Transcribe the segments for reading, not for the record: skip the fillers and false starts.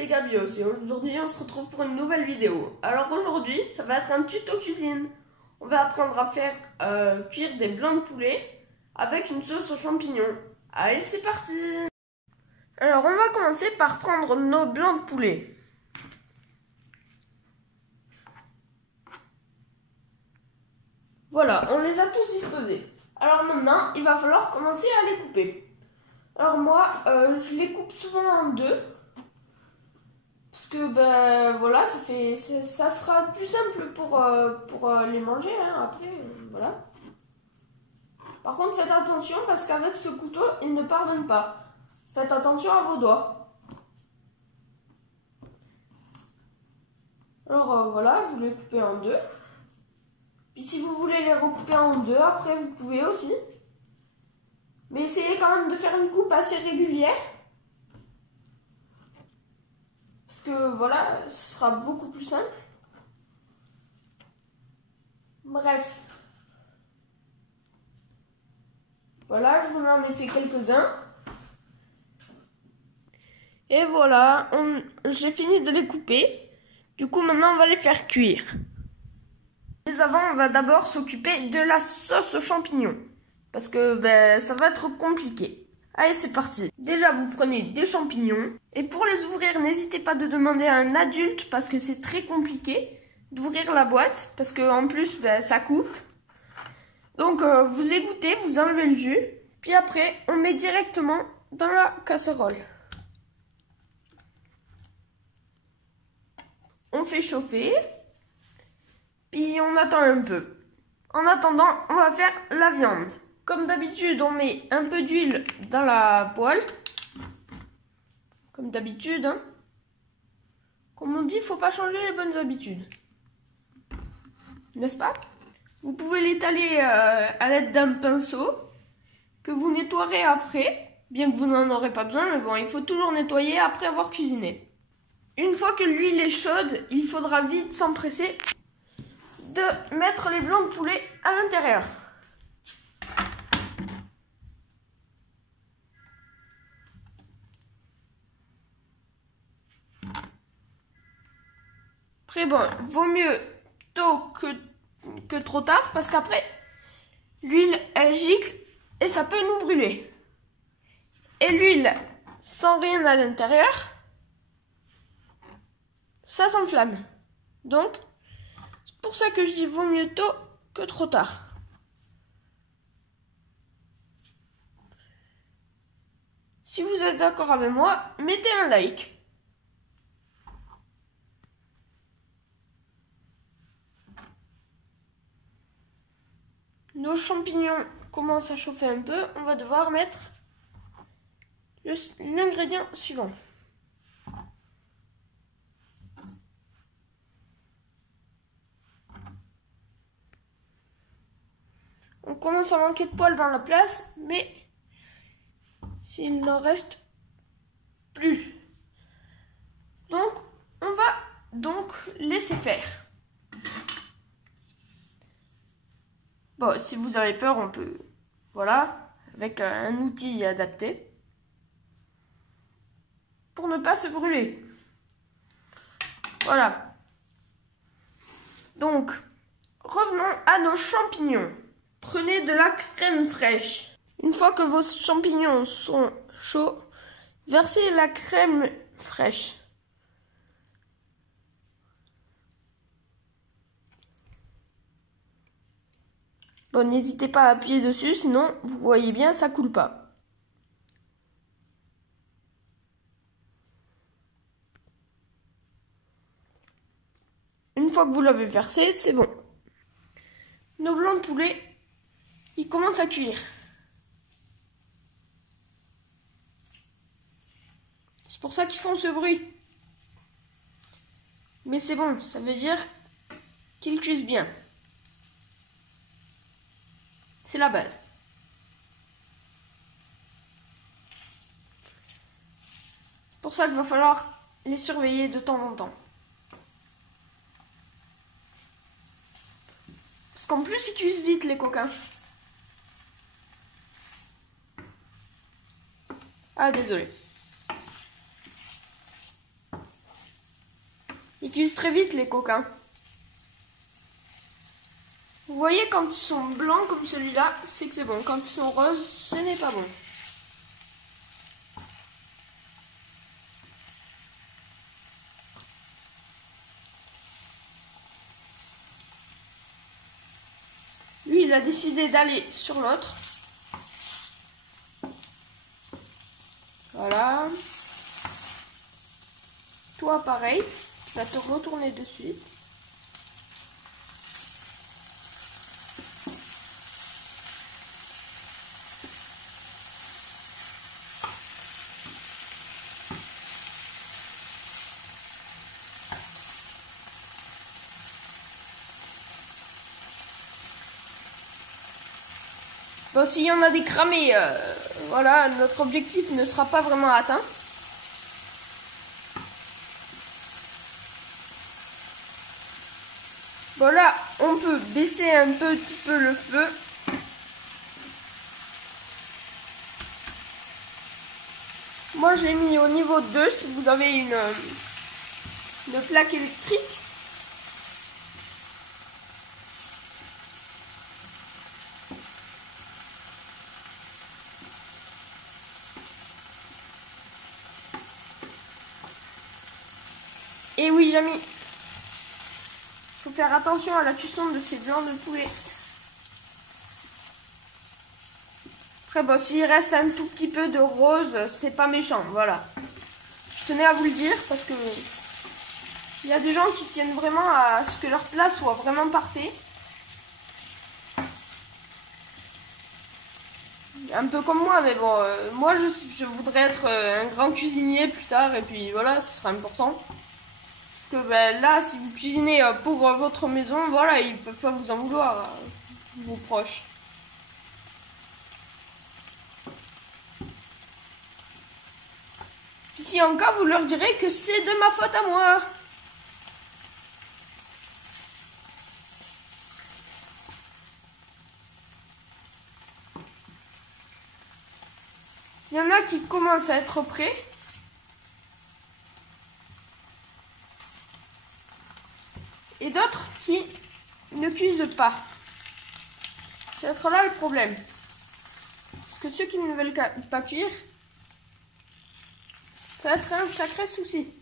c'est Gabios et aujourd'hui on se retrouve pour une nouvelle vidéo. Alors aujourd'hui, ça va être un tuto cuisine. On va apprendre à faire cuire des blancs de poulet avec une sauce aux champignons. Allez, c'est parti! Alors on va commencer par prendre nos blancs de poulet. Voilà, on les a tous disposés. Alors maintenant, il va falloir commencer à les couper. Alors moi, je les coupe souvent en deux. Parce que ben voilà, ça sera plus simple pour les manger hein, après, voilà. Par contre, faites attention parce qu'avec ce couteau, il ne pardonne pas. Faites attention à vos doigts. Alors voilà, vous les coupez en deux. Puis si vous voulez les recouper en deux, après vous pouvez aussi. Mais essayez quand même de faire une coupe assez régulière. Parce que voilà, ce sera beaucoup plus simple. Bref. Voilà, je vous en ai fait quelques-uns. Et voilà, j'ai fini de les couper. Du coup, maintenant, on va les faire cuire. Mais avant, on va d'abord s'occuper de la sauce aux champignons. Parce que ben, ça va être compliqué. Allez, c'est parti. Déjà, vous prenez des champignons. Et pour les ouvrir, n'hésitez pas de demander à un adulte parce que c'est très compliqué d'ouvrir la boîte. Parce qu'en plus, ben, ça coupe. Donc, vous égouttez, vous enlevez le jus. Puis après, on met directement dans la casserole. On fait chauffer. Puis on attend un peu. En attendant, on va faire la viande. Comme d'habitude, on met un peu d'huile dans la poêle. Comme d'habitude. Hein. Comme on dit, il ne faut pas changer les bonnes habitudes. N'est-ce pas? Vous pouvez l'étaler à l'aide d'un pinceau que vous nettoierez après. Bien que vous n'en aurez pas besoin, mais bon, il faut toujours nettoyer après avoir cuisiné. Une fois que l'huile est chaude, il faudra vite s'empresser de mettre les blancs de poulet à l'intérieur. Après, bon, vaut mieux tôt que trop tard parce qu'après, l'huile, elle gicle et ça peut nous brûler. Et l'huile, sans rien à l'intérieur, ça s'enflamme. Donc, c'est pour ça que je dis vaut mieux tôt que trop tard. Si vous êtes d'accord avec moi, mettez un like. Nos champignons commencent à chauffer un peu. On va devoir mettre l'ingrédient suivant. On commence à manquer de poils dans la place, mais s'il n'en reste plus. Donc, on va donc laisser faire. Bon, si vous avez peur, on peut, voilà, avec un outil adapté, pour ne pas se brûler. Voilà. Donc, revenons à nos champignons. Prenez de la crème fraîche. Une fois que vos champignons sont chauds, versez la crème fraîche. Bon, n'hésitez pas à appuyer dessus, sinon, vous voyez bien, ça coule pas. Une fois que vous l'avez versé, c'est bon. Nos blancs de poulet, ils commencent à cuire. C'est pour ça qu'ils font ce bruit. Mais c'est bon, ça veut dire qu'ils cuisent bien. C'est la base. Pour ça qu'il va falloir les surveiller de temps en temps. Parce qu'en plus, ils cuisent vite, les coquins. Ah, désolé. Ils cuisent très vite les coquins. Vous voyez, quand ils sont blancs comme celui-là, c'est que c'est bon. Quand ils sont roses, ce n'est pas bon. Lui, il a décidé d'aller sur l'autre. Voilà. Toi, pareil. Tu vas te retourner de suite. Bon, s'il y en a des cramés, voilà, notre objectif ne sera pas vraiment atteint. Bon, là, on peut baisser un petit peu le feu. Moi, j'ai mis au niveau 2, si vous avez une plaque électrique. Et oui, Jamy, faut faire attention à la cuisson de ces blancs de poulet. Après, bon, s'il reste un tout petit peu de rose, c'est pas méchant, voilà. Je tenais à vous le dire parce que il y a des gens qui tiennent vraiment à ce que leur plat soit vraiment parfait. Un peu comme moi, mais bon, moi je voudrais être un grand cuisinier plus tard, et puis voilà, ce sera important. Parce que ben, là, si vous cuisinez pour votre maison, voilà, ils peuvent pas vous en vouloir, vos proches. Puis si encore, vous leur direz que c'est de ma faute à moi. Il y en a qui commencent à être prêts. Et d'autres qui ne cuisent pas. C'est être là le problème. Parce que ceux qui ne veulent pas cuire, ça va être un sacré souci.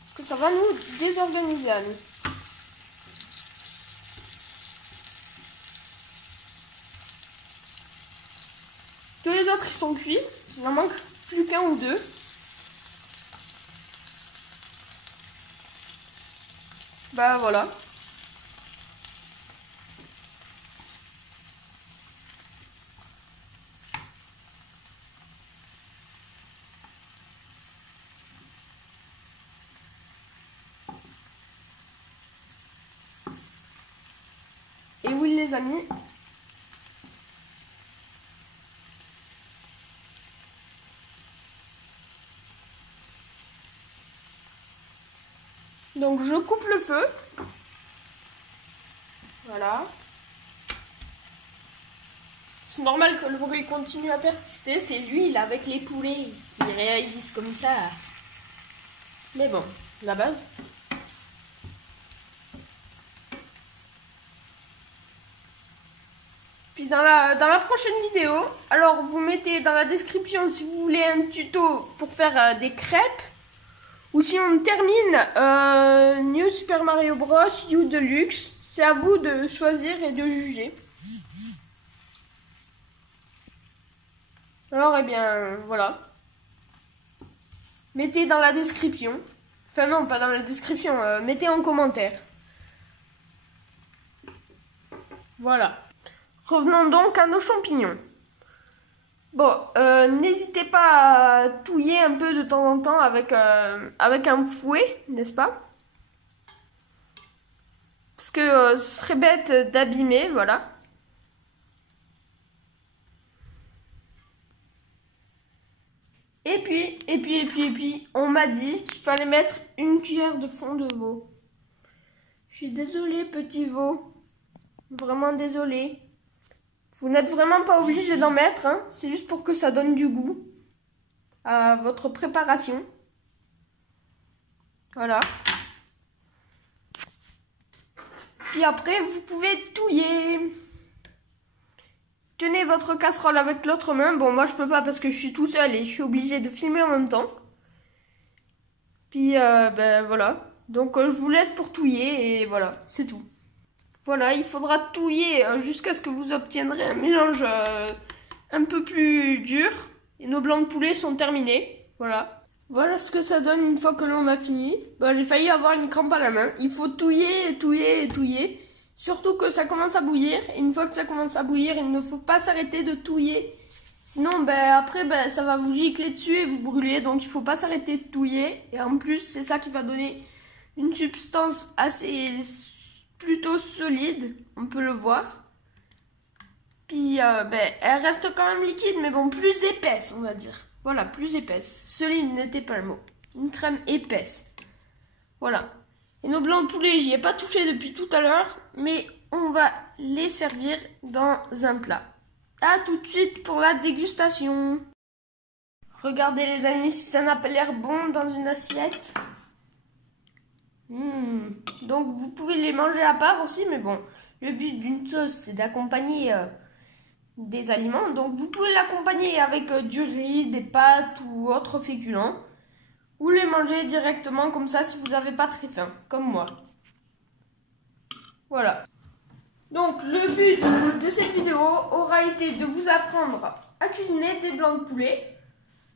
Parce que ça va nous désorganiser à nous. Tous les autres ils sont cuits. Il n'en manque plus qu'un ou deux. Bah voilà. Et oui les amis. Donc je coupe le feu. Voilà. C'est normal que le bruit continue à persister. C'est l'huile avec les poulets qui réagissent comme ça. Mais bon, la base. Puis dans la prochaine vidéo, alors vous mettez dans la description si vous voulez un tuto pour faire des crêpes. Ou si on termine New Super Mario Bros. U Deluxe. C'est à vous de choisir et de juger. Alors, eh bien, voilà. Mettez dans la description. Enfin non, pas dans la description. Mettez en commentaire. Voilà. Revenons donc à nos champignons. Bon, n'hésitez pas à touiller un peu de temps en temps avec un fouet, n'est-ce pas? Parce que ce serait bête d'abîmer, voilà. Et puis, on m'a dit qu'il fallait mettre une cuillère de fond de veau. Je suis désolée, petit veau. Vraiment désolée. Vous n'êtes vraiment pas obligé d'en mettre, hein. C'est juste pour que ça donne du goût. à votre préparation. Voilà. Puis après, vous pouvez touiller. Tenez votre casserole avec l'autre main. Bon, moi je peux pas parce que je suis tout seul et je suis obligé de filmer en même temps. Puis ben voilà. Donc je vous laisse pour touiller et voilà, c'est tout. Voilà, il faudra touiller jusqu'à ce que vous obtiendrez un mélange un peu plus dur. Et nos blancs de poulet sont terminés. Voilà. Voilà ce que ça donne une fois que l'on a fini. Ben, j'ai failli avoir une crampe à la main. Il faut touiller, touiller et touiller. Surtout que ça commence à bouillir. Et une fois que ça commence à bouillir, il ne faut pas s'arrêter de touiller. Sinon, ben, après, ben, ça va vous gicler dessus et vous brûler. Donc, il ne faut pas s'arrêter de touiller. Et en plus, c'est ça qui va donner une substance assez plutôt solide. On peut le voir. Puis, ben, elle reste quand même liquide, mais bon, plus épaisse, on va dire. Voilà, plus épaisse. Solide n'était pas le mot. Une crème épaisse. Voilà. Et nos blancs de poulet, j'y ai pas touché depuis tout à l'heure, mais on va les servir dans un plat. À tout de suite pour la dégustation. Regardez les amis si ça n'a pas l'air bon dans une assiette. Donc vous pouvez les manger à part aussi, mais bon, le but d'une sauce c'est d'accompagner des aliments. Donc vous pouvez l'accompagner avec du riz, des pâtes ou autres féculents. Ou les manger directement comme ça si vous n'avez pas très faim, comme moi. Voilà. Donc le but de cette vidéo aura été de vous apprendre à cuisiner des blancs de poulet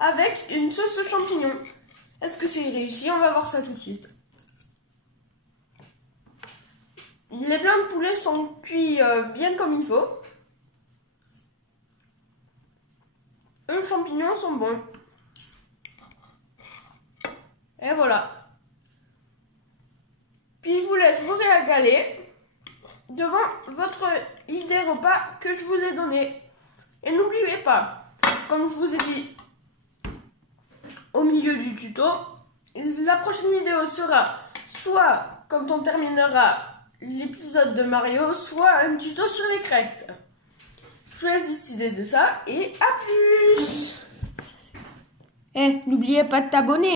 avec une sauce aux champignons. Est-ce que c'est réussi? On va voir ça tout de suite. Les blancs de poulet sont cuits bien comme il faut. Les champignons sont bons. Et voilà. Puis je vous laisse vous régaler devant votre idée repas que je vous ai donné. Et n'oubliez pas, comme je vous ai dit au milieu du tuto, la prochaine vidéo sera soit quand on terminera l'épisode de Mario, soit un tuto sur les crêpes. Je vous laisse décider de ça et à plus. N'oubliez pas de t'abonner.